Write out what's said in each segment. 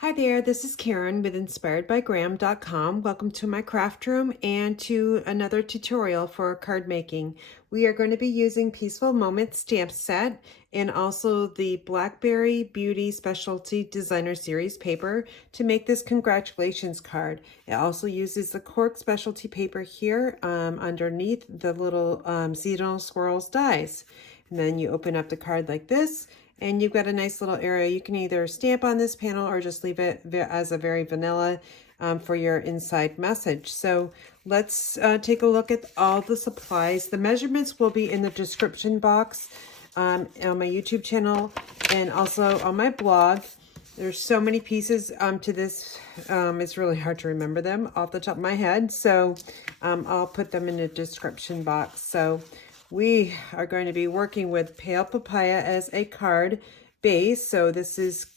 Hi there, this is Karen with inspiredbygram.com. Welcome to my craft room and to another tutorial for card making. We are going to be using Peaceful Moments stamp set and also the Blackberry Beauty Specialty Designer Series paper to make this congratulations card. It also uses the Cork Specialty paper here underneath the little seasonal swirls dies. And then you open up the card like this. And you've got a nice little area. You can either stamp on this panel or just leave it as a very vanilla for your inside message. So let's take a look at all the supplies. The measurements will be in the description box on my YouTube channel and also on my blog. There's so many pieces to this. It's really hard to remember them off the top of my head. So I'll put them in the description box. So we are going to be working with Pale Papaya as a card base. So this is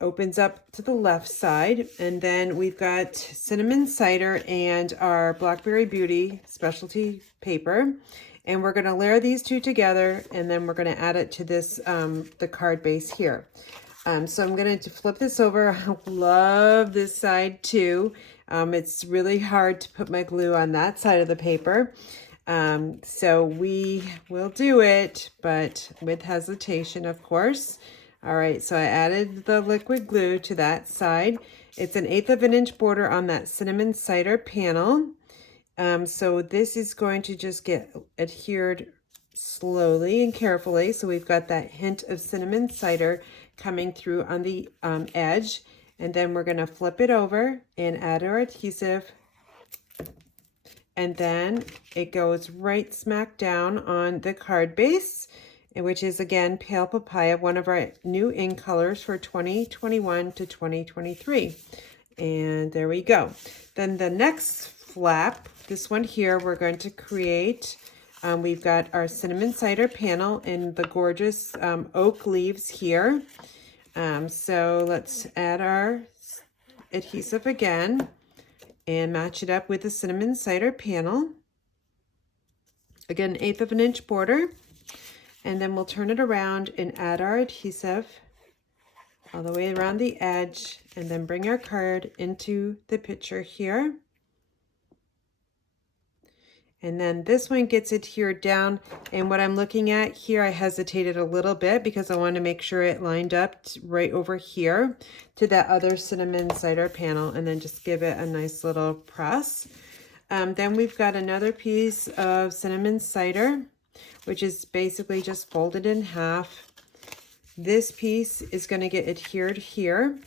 opens up to the left side. And then we've got Cinnamon Cider and our Blackberry Beauty Specialty paper. And we're going to layer these two together, and then we're going to add it to this, the card base here. So I'm going to flip this over. I love this side too. It's really hard to put my glue on that side of the paper. So we will do it, but with hesitation, of course. All right, so I added the liquid glue to that side. It's an 1/8 of an inch border on that Cinnamon Cider panel. So this is going to just get adhered slowly and carefully. So we've got that hint of Cinnamon Cider coming through on the edge. And then we're going to flip it over and add our adhesive. And then it goes right smack down on the card base, which is again Pale Papaya, one of our new ink colors for 2021 to 2023. And there we go. Then the next flap, this one here, we're going to create, we've got our Cinnamon Cider panel in the gorgeous oak leaves here. So let's add our adhesive again and match it up with the Cinnamon Cider panel. Again, 1/8 of an inch border. And then we'll turn it around and add our adhesive all the way around the edge, and then bring our card into the picture here. And then this one gets adhered down. And what I'm looking at here, I hesitated a little bit because I want to make sure it lined up right over here to that other Cinnamon Cider panel, and then just give it a nice little press. Then we've got another piece of Cinnamon Cider, which is basically just folded in half. This piece is going to get adhered here,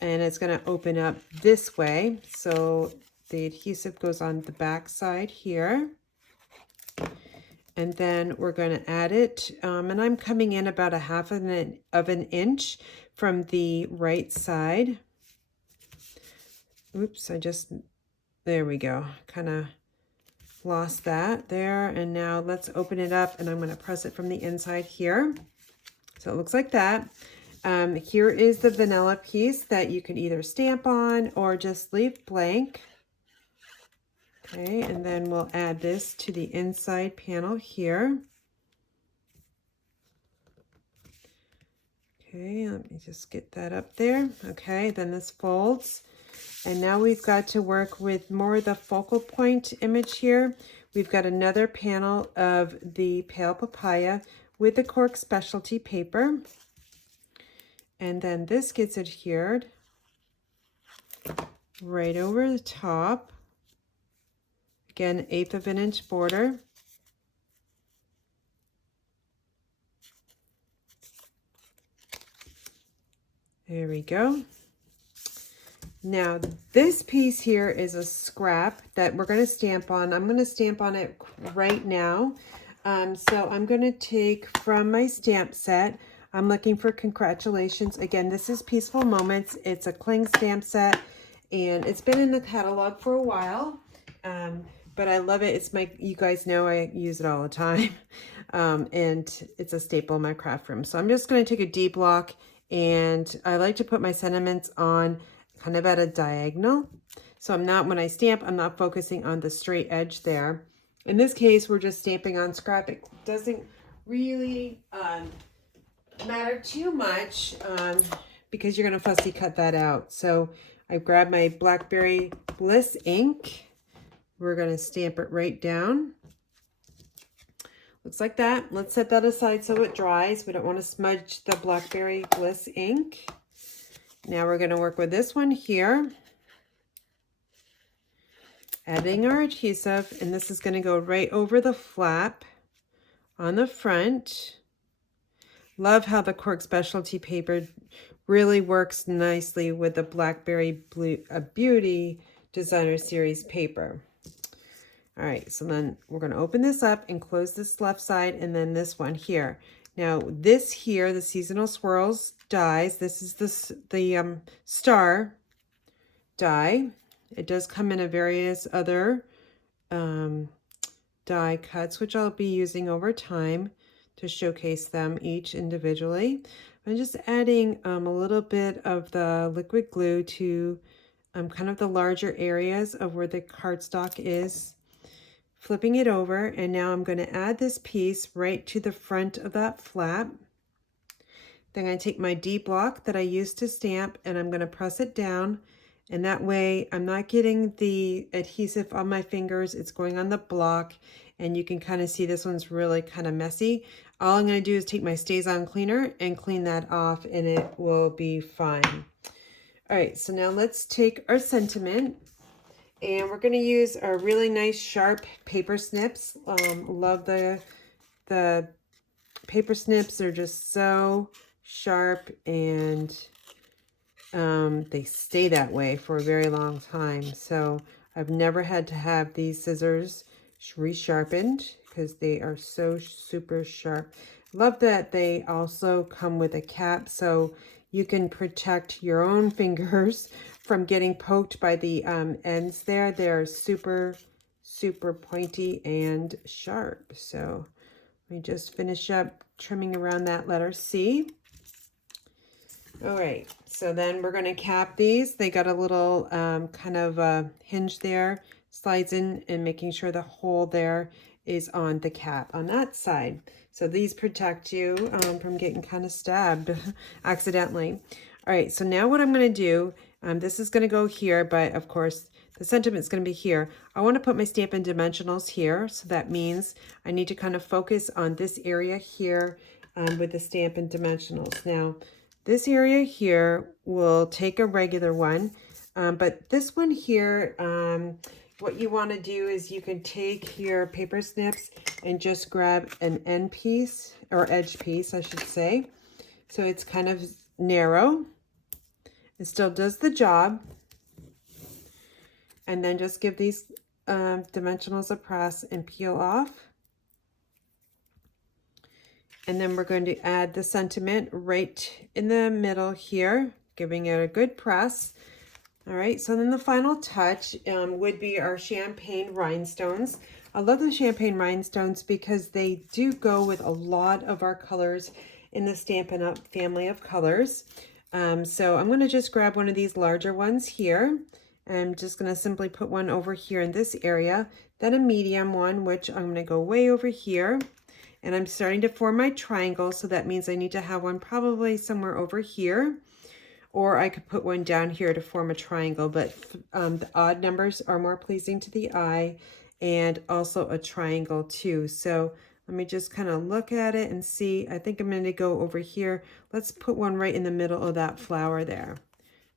and it's going to open up this way. So the adhesive goes on the back side here. And then we're going to add it, and I'm coming in about 1/2 of an inch from the right side. Oops, there we go. Kind of lost that there. And now let's open it up, and I'm going to press it from the inside here. So it looks like that. Here is the vanilla piece that you can either stamp on or just leave blank. Okay, and then we'll add this to the inside panel here. Okay, let me just get that up there. Okay, then this folds. And now we've got to work with more of the focal point image here. We've got another panel of the Pale Papaya with the Cork Specialty paper. And then this gets adhered right over the top. Again, 1/8 of an inch border. There we go. Now, this piece here is a scrap that we're going to stamp on. I'm going to stamp on it right now. So I'm going to take from my stamp set. I'm looking for congratulations. Again, this is Peaceful Moments. It's a cling stamp set, and it's been in the catalog for a while. But I love it. It's you guys know I use it all the time. And it's a staple in my craft room. So I'm just going to take a D block, and I like to put my sentiments on kind of at a diagonal. So when I stamp, I'm not focusing on the straight edge there. In this case, we're just stamping on scrap. It doesn't really matter too much because you're going to fussy cut that out. So I grabbed my Blackberry Bliss ink. We're going to stamp it right down. Looks like that. Let's set that aside so it dries. We don't want to smudge the Blackberry Bliss ink. Now we're going to work with this one here. Adding our adhesive, and this is going to go right over the flap on the front. Love how the Cork Specialty paper really works nicely with the Blackberry Beauty Designer Series paper. All right, so then we're going to open this up and close this left side, and then this one here. Now this here, the Seasonal Swirls dies. This is the star die. It does come in a various other die cuts, which I'll be using over time to showcase them each individually. I'm just adding a little bit of the liquid glue to kind of the larger areas of where the cardstock is. Flipping it over, and now I'm going to add this piece right to the front of that flap. Then I'm going to take my D block that I used to stamp, and I'm going to press it down, and that way I'm not getting the adhesive on my fingers. It's going on the block, and you can kind of see this one's really kind of messy. All I'm going to do is take my StazOn cleaner and clean that off, and it will be fine. All right, so now let's take our sentiment. And we're going to use our really nice sharp paper snips. Love the paper snips. They're just so sharp, and they stay that way for a very long time. So I've never had to have these scissors resharpened because they are so super sharp. Love that they also come with a cap, so you can protect your own fingers from getting poked by the ends there. They're super, super pointy and sharp. So let me just finish up trimming around that letter C. All right, so then we're going to cap these. They got a little kind of hinge there, slides in, and making sure the hole there is on the cap on that side. So these protect you from getting kind of stabbed accidentally. All right, so now what I'm going to do, this is going to go here, but of course the sentiment's going to be here. I want to put my Stampin' Dimensionals here, so that means I need to kind of focus on this area here with the Stampin' Dimensionals. Now, this area here will take a regular one, but this one here, what you want to do is you can take your paper snips and just grab an end piece, or edge piece, I should say. So it's kind of narrow. It still does the job. And then just give these dimensionals a press and peel off. And then we're going to add the sentiment right in the middle here, giving it a good press. All right, so then the final touch would be our champagne rhinestones. I love the champagne rhinestones because they do go with a lot of our colors in the Stampin' Up! Family of colors. So I'm going to just grab one of these larger ones here. I'm just going to simply put one over here in this area, then a medium one, which I'm going to go way over here. And I'm starting to form my triangle, so that means I need to have one probably somewhere over here. Or I could put one down here to form a triangle, but the odd numbers are more pleasing to the eye, and also a triangle too. So let me just kind of look at it and see. I think I'm going to go over here. Let's put one right in the middle of that flower there.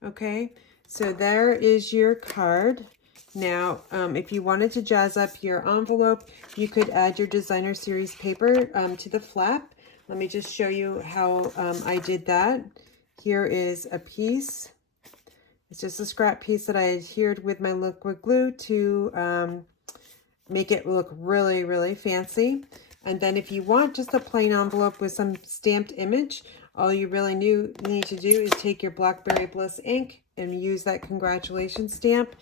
Okay, so there is your card. Now, if you wanted to jazz up your envelope, you could add your Designer Series paper to the flap. Let me just show you how I did that. Here is a piece. It's just a scrap piece that I adhered with my liquid glue to make it look really, really fancy. And then if you want just a plain envelope with some stamped image, all you really need to do is take your Blackberry Bliss ink and use that congratulations stamp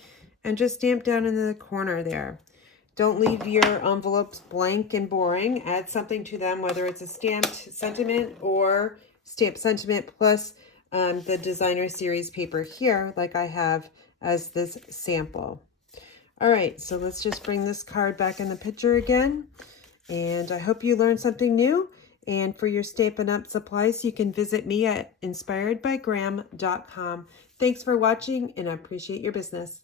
and just stamp down in the corner there. Don't leave your envelopes blank and boring. Add something to them, whether it's a stamped sentiment or stamped sentiment plus the Designer Series paper here, like I have as this sample. All right, so let's just bring this card back in the picture again. And I hope you learned something new. And for your Stampin' Up supplies, you can visit me at inspiredbygram.com. Thanks for watching, and I appreciate your business.